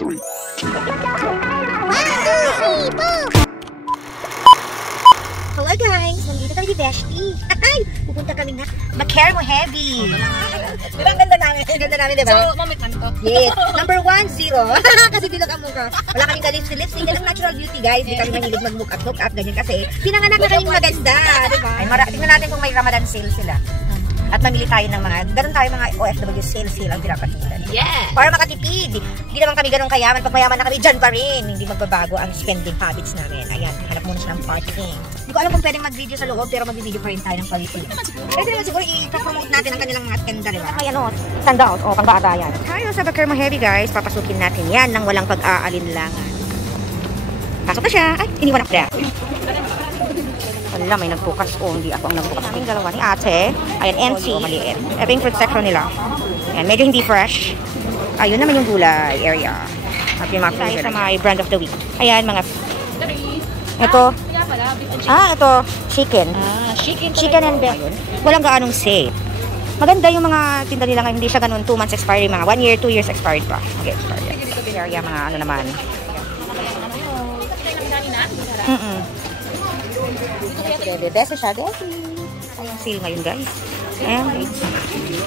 3, 2. Hello guys! Nandito kami ni Beshti. Pupunta kami na Macare Mo Heavy. Diba ang ganda namin? Ang ganda namin, diba? So, moment man to. Yes. Number 1, 0. Kasi dilog ang mukha. Wala kaming ka-lips. Yan ang natural beauty, guys. Di kami mahilig mag-look up, ganyan. Kasi pinanganak na kaming maganda, diba? Ay, tingnan natin kung may Ramadan sale sila. At mamili tayo ng mga, ganun tayo mga OFW sale ang pinapatulan. Yeah! Para makatipid. Hindi naman kami ganun kayaman. Pag mayaman na kami, dyan pa rin. Hindi magbabago ang spending habits namin. Ayan, hanap muna siya ng parking. Hindi ko alam kung pwedeng mag-video sa loob, pero mag-video pa rin tayo ng quality. Pwede naman siguro i-promote natin ang kanilang mga tenda, diba? May ano, sandals, o pang-bata yan. Tayo sa Macare Mo Heavy, guys. Papasukin natin yan nang walang pag-aalinlangan. Pasok na siya. Ay, iniwan ako. Wala, may nagbukas. O, hindi ako ang nagbukas. Aming dalawa ni ate. Ayan, NC. O, maliit. Ito yung fruit section nila. Ayan, medyo hindi fresh. Ayun naman yung gulay area. At yung mga freezer. Sa my brand of the week. Ayan, mga... Ito. Ito. Chicken. Chicken and bacon. Walang gaanong safe. Maganda yung mga tinda nila ngayon. Hindi siya ganun 2 months expiry. Mga 1 year, 2 years expired pa. Okay, expired. Area, mga ano naman. Desi siya, Desi. Ayan, sale ngayon, guys. Ayan, guys.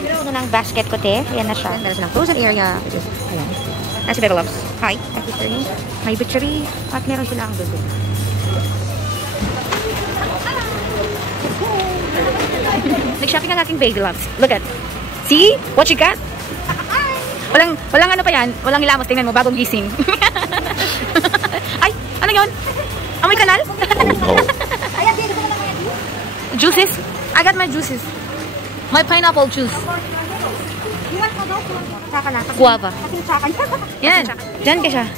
Ito na ng basket ko, te. Ayan na siya. Meron silang frozen area. Ayan. Nasi Bebe Loves. Hi. May butchery. At meron silang doon. Nag-shopping ang aking Baby Loves. Look at. See? What you got? Walang ano pa yan. Walang ilamos. Tingnan mo. Bagong gising. Ay! Ano yun? Amoy kanal? Juices? I got my juices. My pineapple juice. Guava. Yan. Diyan ka siya.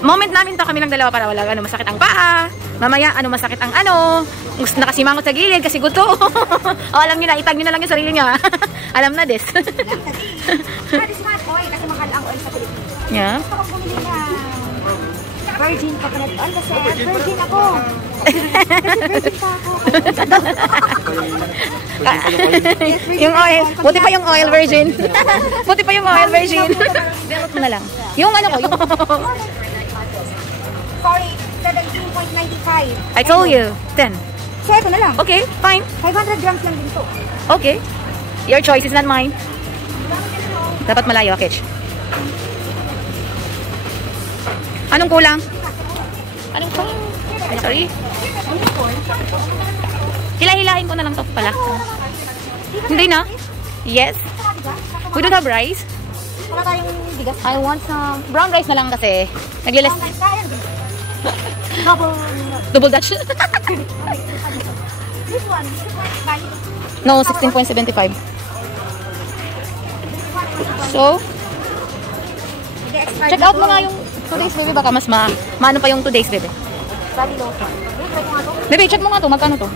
Moment namin to kami lang dalawa para wala masakit ang paa. Mamaya masakit ang nakasimangot sa gilid kasi gusto. O alam niyo na, itag niyo na lang yung sarili niya. Alam na des. Kasi mahal ang oil sa Pilipinas. Yeah. Virgin coconut oil kasi virgin ako. Virgin pa ako. Yung oil, buti pa yung oil virgin. Buti pa yung oil virgin. Belot na lang. Yung ano ko, yung... Sorry, 17.95. I told you, 10. So, ito na lang. Okay, fine. 500 grams lang din to. Okay. Your choice is not mine. Dapat malayo, Kitch. Anong kulang? Anong kulang? Ay, sorry. Hila-hilahin ko na lang to pala. Hindi na? Yes. We don't have rice. Wala tayong bigas. I want some brown rice na lang kasi. Naglilis. Double Dutch. This one. No, 16.75. So, check out mo nga yung 2 days, baby. Baka mas maano pa yung 2 days, baby. Baby, check mo nga to. Magkano to?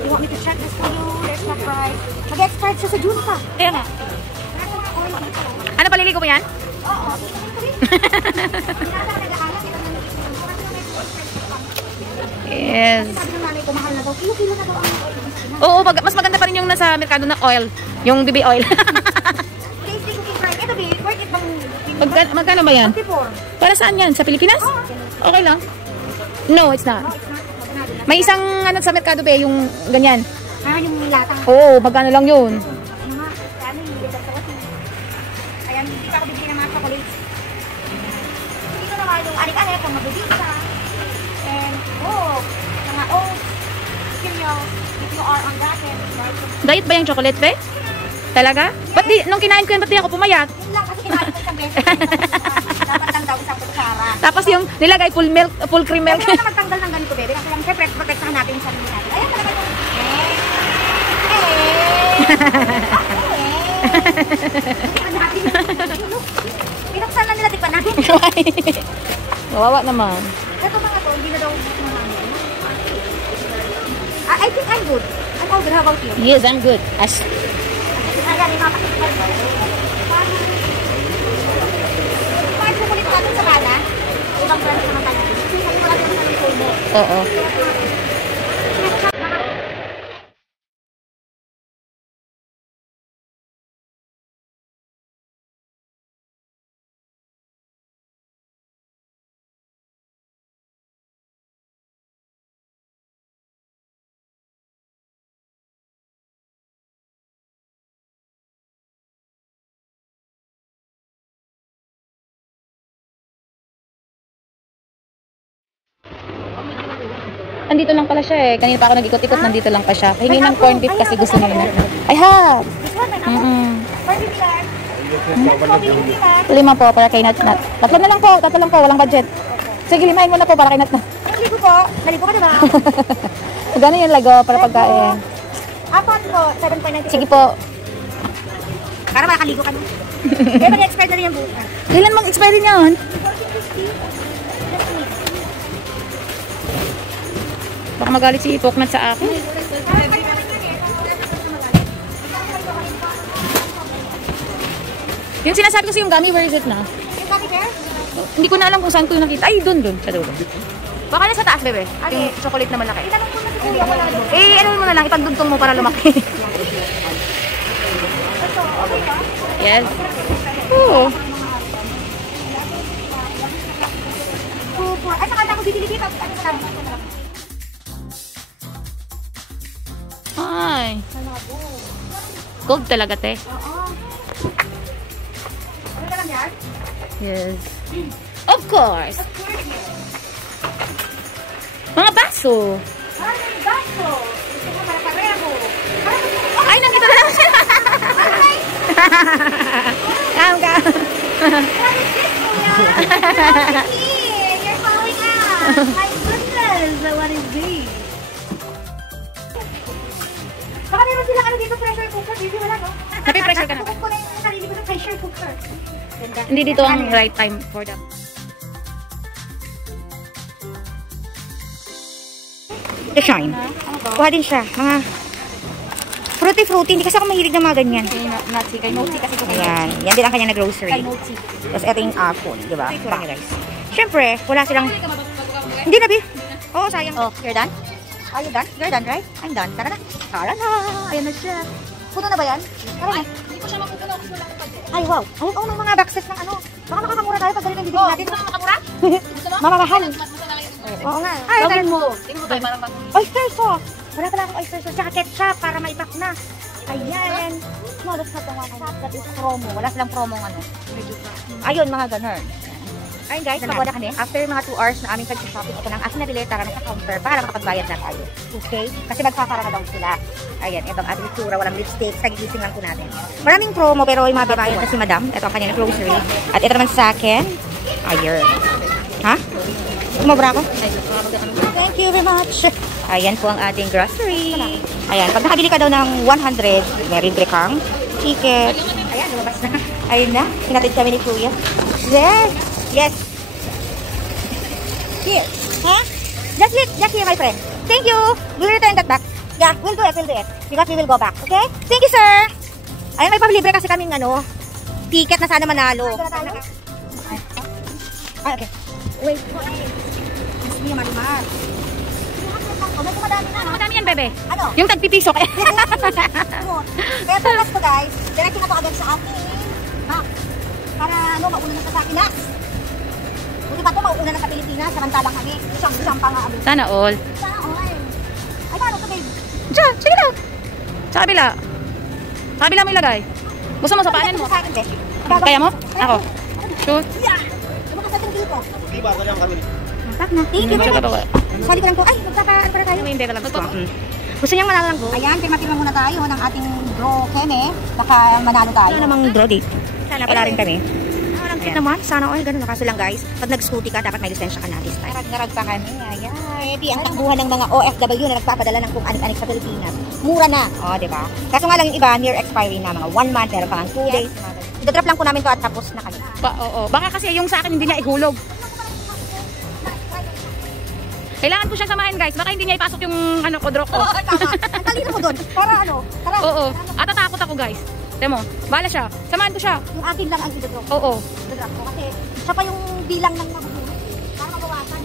You want me to check this for you? There's no price. Mag-expired siya sa June pa. Kaya nga. Ano, paliligo mo yan? Oo. Yes. Oo, mas maganda pa rin yung nasa merkado na oil. Yung BB oil. Ito, babe. Worth it bang... Magkano ba yan? 54. Para saan yan? Sa Pilipinas? Okay lang. No, it's not. May isang sa merkado ba yung ganyan? Yung latang. Oo, magkano lang yun? Ayan, hindi pa ako bibili ng mga chocolates. Dito naman yung anik-anik, yung mabibisa. And, mga oats, cereal, if you are on diet. Diet ba yung chocolate, be? Talaga? Ba't nung kinain ko yan, ba't di ako pumayat? Yun lang, kasi kinain ko isang beses. Dapat lang daw isang kutsara. Tapos yung nilagay full milk, full cream milk. Kaya na magtanggal ng ganito, bebe. Kasi lang, syempre, protektahan natin yung sarili natin. Ayan talaga yung... Pinuksan na nila, di pa natin. Kawawa naman. Ito mga to, hindi na daw I think I'm good. I'm all good. How about you? Yes, I'm good. Ayan, yung mga pakikipal. Kahit kukulit natin sa bala, ibang brand naman tayo. Kasi wala naman sa ng promo. Oo. Nandito lang pala siya eh. Kanina pa ako nag-ikot-ikot, nandito lang pa siya. Hingi ng corned beef kasi gusto niya yun. I have. Lima po para kay Nat Nat. Tatlo na lang po, walang budget. Sige, limahin mo na po para kay Nat Nat. Naligo po. Naligo ka diba? Gano'n yung lago para pagkain. Apat po. 7.90. Sige po. Para makakaligo ka na. Kaya mag-expire na rin yung buka. Kailan mang expiry niyan? Baka magalit si Poknat sa akin. Yung sinasabi ko yung gummy, where is it na? Yung gummy bear? Hindi ko na alam kung saan ko yung nakita. Ay, doon. Sa doon. Baka na sa taas, bebe. Yung chocolate na malaki. Itanong ko na si Kuya, wala doon. Ano mo na lang, ipagdugtong mo para lumaki. Yes. Oo. Ay, saka ako bibili dito. Ano na lang? Ay. Gold talaga, te. Ano na lang yan? Yes. Of course. Mga baso. Ay, may baso. Ito mo para pareho. Ay, nandito na lang siya. Ka. What is this, Kuya? You're falling out. My goodness. What is this? Baka meron silang ano dito, pressure cooker. Hindi wala, no? Napi-pressure ka na. Bukod ko na yung sarili ko ng pressure cooker. Hindi dito ang right time for that. The Shine. Kuha din siya. Mga fruity. Hindi kasi ako mahilig ng mga ganyan. Kay Mochi kasi kung Ayan. Yan din ang kanya na grocery. Kay Mochi. Tapos ito yung phone, di ba? Tura niya, guys. Siyempre, wala silang... Hindi na, Bi. Oo, sayang. Oh, you're done? Are you done? You're done, right? I'm done. Tara na. Tara na. Ayan na siya. Puno na ba yan? Tara na. Hindi ko siya mapupuno. Ay, wow. Ay, oh, may mga boxes ng ano. Baka makakamura tayo pag ganito yung bibili natin. Makamura? Mamamahal. Oo nga. Ay, Gawin mo. Tingnan mo tayo parang oyster sauce. Wala pala akong oyster sauce. Tsaka ketchup para maipak na. Ayan. No, that's not the one. That is promo. Wala silang promo ano. Ayun, mga ganun. Ayun guys, pagod na kami. After mga 2 hours na aming pag-shopping, ito na ang aking nabili para sa counter para makapagbayad na tayo. Okay? Kasi magpapara na daw sila. Ayan, ito ang ating itsura. Walang lipstick. Sagigising lang po natin. Maraming promo pero yung mga babayad na si madam. Ito ang kanyang grocery. At ito naman sa akin. Ayun. Ha? Sumobra ako? Thank you very much. Ayan po ang ating grocery. Ayan, pag nakabili ka daw ng 100, may libre kang ticket. Ayan, lumabas na. Ayun na, hinatid kami ni Kuya. Yes! Yes! Here. Huh? Just here, my friend. Thank you. We'll return that back. Yeah, we'll do it. Because we will go back. Okay? Thank you, sir. Ayan, may pabilibre kasi kaming ano, ticket na sana manalo. Ay, okay. Wait. Hindi malimar. Madami yan, bebe. Ano? Yung tagpipiso. Kaya tulas ko guys, diretso na to agad sa akin. Ha? Para ano, mauna na sa Pinas. Buti pa ito, mauna na sa Pilipinas, samantalang kami. Isang pa nga kami. Sana all. Sana all. Ay, paano ito babe? Diyan, sige lang. Sa kabila. Sa kabila mo ilagay. Gusto mo sa paanan mo? Sa akin, be. Kaya mo? Ako. Shoot. Yeah! Lumakas natin dito. Diba, kaya kami. Tap na. Thank you very much. Shoot. Sabi ko lang po, ay, magkakaano para tayo. May bebe lang. Gusto niyang manalo ng go? Ayan, pirma-pirma muna tayo ng ating draw Keme. Baka manalo tayo. Ano namang draw date? Sana pala rin kami. Ang cute naman. Sana all ganun. Kaso lang guys, pag nag-scooty ka, dapat may lisensya ka na this time. Narag pa kami. Ayan. Maybe ang takbuhan ng mga OFW na nagpapadala ng kung anik-anik sa Pilipinas. Mura na. O, diba? Kaso nga lang yung iba, near expiry na. Mga 1 month, meron pa nga 2 days. Idadrop lang po namin to at tapos na kami. Oo. Baka kasi yung sa akin hindi niya ihulog. Kailangan ko siya samahin guys. Baka hindi niya ipasok yung ano ko, draw ko. Oo, tama. Ang talino mo doon. Para ano? Tara. Oo. At tatakot ako guys. Tignan mo. Bahala siya. Samahan ko siya. Yung akin lang ang idadrop. Oo. Idadrop ko kasi siya pa yung bilang ng magugulo. Para mabawasan.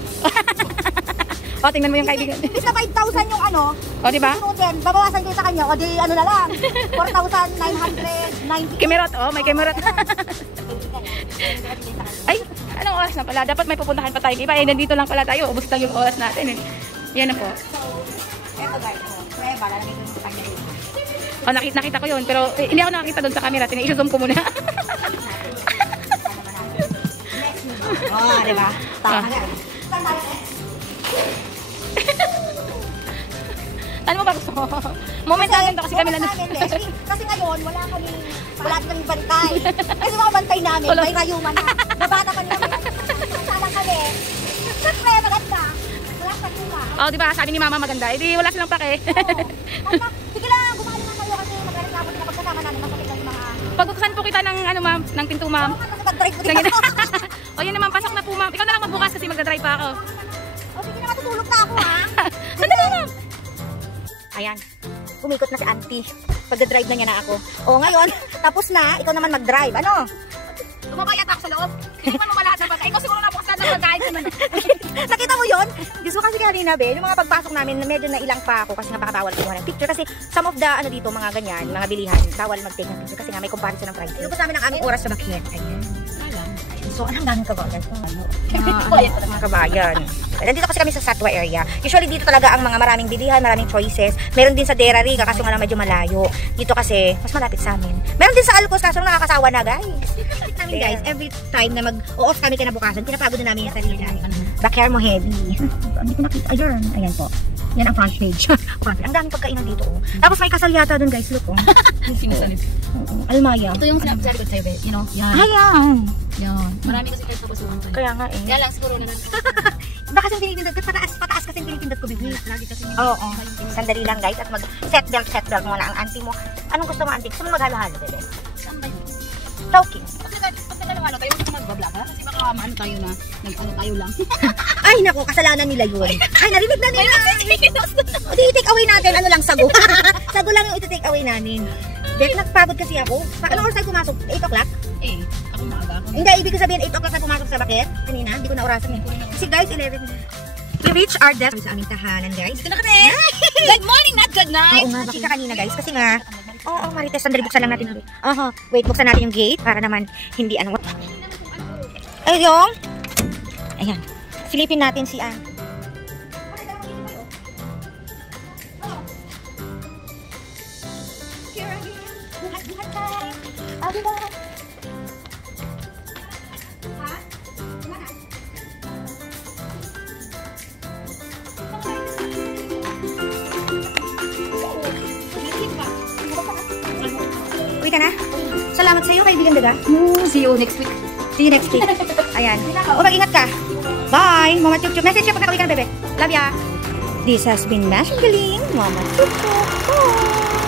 O, tingnan mo yung kaibigan. Bis na 5,000 yung ano. O, diba? Sunod yan. Babawasan kayo sa kanya. O di ano na lang. 4,990. Kemerot. Oh, may kemerot. Ay, anong oras na pala? Dapat may pupuntahan pa tayo. Iba, eh, nandito lang pala tayo. Ubus lang yung oras natin eh. Yan na po. Eto guys. Prueba. Lalagay ko yung kanya. O, nakita ko yun. Pero hindi ako nakakita doon sa camera. Tina-zoom ko muna. Oh, diba? Tama nga. Ano mo ba gusto mo? Moment natin to kasi kami lang. Kasi ngayon, wala kami bantay. Kasi mga bantay namin, may rayuman na. Nabata pa nila. Salang kami. Siyempre, maganda. Wala pa sila. Oh, di ba? Sabi ni Mama maganda. Eh, di wala silang pake. Sige lang, gumali na kayo kasi magreklamo din na pagkasama namin. Masakit ang mga... Pagkukusan po kita ng ano, ma'am, ng pinto, ma'am. Kasi pag-drive ko din ako. O, yan naman, pasok na po, ma'am. Ikaw na lang magbukas kasi magdadrive pa ako. O sige na, matutulog na ako ha. Sandali, ma'am. Ayan, umikot na si auntie. Pag-drive na niya na ako. O ngayon, tapos na, ikaw naman mag-drive. Ano? Tumabayat ako sa loob. Hindi man mo lahat ng bagay. Ikaw siguro nabukasan ng pagkain ko naman. Nakita mo yun? Gusto kasi kanina, Be, yung mga pagpasok namin, medyo nailang pa ako kasi nga baka bawal kumuha ng picture. Kasi some of the, ano dito, mga ganyan, mga bilihan, bawal mag-take ng picture kasi nga may comparison ng price. Inubos namin ang aming oras sa makiyan. Ayan. So, anong daming kabayan? Mga kabayan. Nandito kasi kami sa Satwa area. Usually dito talaga ang mga maraming bilihan, maraming choices. Meron din sa Dera Riga kaso nga lang medyo malayo. Dito kasi mas malapit sa amin. Meron din sa Alcos kaso nakakasawa na, guys. Namin guys, every time na mag-off kami kinabukasan, pinapagod na namin yung sarili namin. Backyard mo heavy. Hindi ko nakita. Ayun. Ayan po. Yan ang front page. Ang daming pagkainan dito. Oh. Tapos may kasal yata dun, guys. Look, oh. Sinasalit. Almaya. Ito yung sinabi ko sa'yo, be. You know, yan. Ayan. Yan. Marami kasi tayo tapos yung Kaya nga eh. Kaya lang siguro na lang. Baka kasi tinitindot. Pataas kasi tinitindot ko, baby. Lagi kasi Oo. Sandali lang, guys. At mag-set belt muna ang auntie mo. Anong gusto mo, auntie? Gusto mo maghalo-halo, bebe? saan ba yun? Talking. Pag nagdalawa tayo, gusto mag-vlog ha? Kasi baka maano tayo na, nag-ano tayo lang. Ay, naku, kasalanan nila yun. Ay, narinig na nila. O, di take away natin. Ano lang, sago. Sago lang yung iti-take away namin. Dek, nagpagod kasi ako. Anong oras tayo pumasok? 8 o'clock? Eh, ako maaga ako. Hindi, ibig sabihin 8 o'clock na pumasok sa bakit. Kanina, hindi ko na orasan eh. Kasi guys, 11. We reach our desk sa aming tahanan, guys. Ito na kami! Good morning, not good night! Oo nga, chika kanina, guys. Kasi nga, oo, Marites, sandali, buksan lang natin yung gate. Wait, buksan natin yung gate para naman hindi ano. Ayun. Ayan. Silipin natin si Ann. Uwi ka na? Salamat sa'yo, kaibigan daga. See you next week. See you next week. Ayan. O, mag-ingat ka. Bye! Mama Chup Chup. Message siya pag nakauwi ka na, bebe. Love ya. This has been Mashing Galing. Mama Chup Chup. Bye!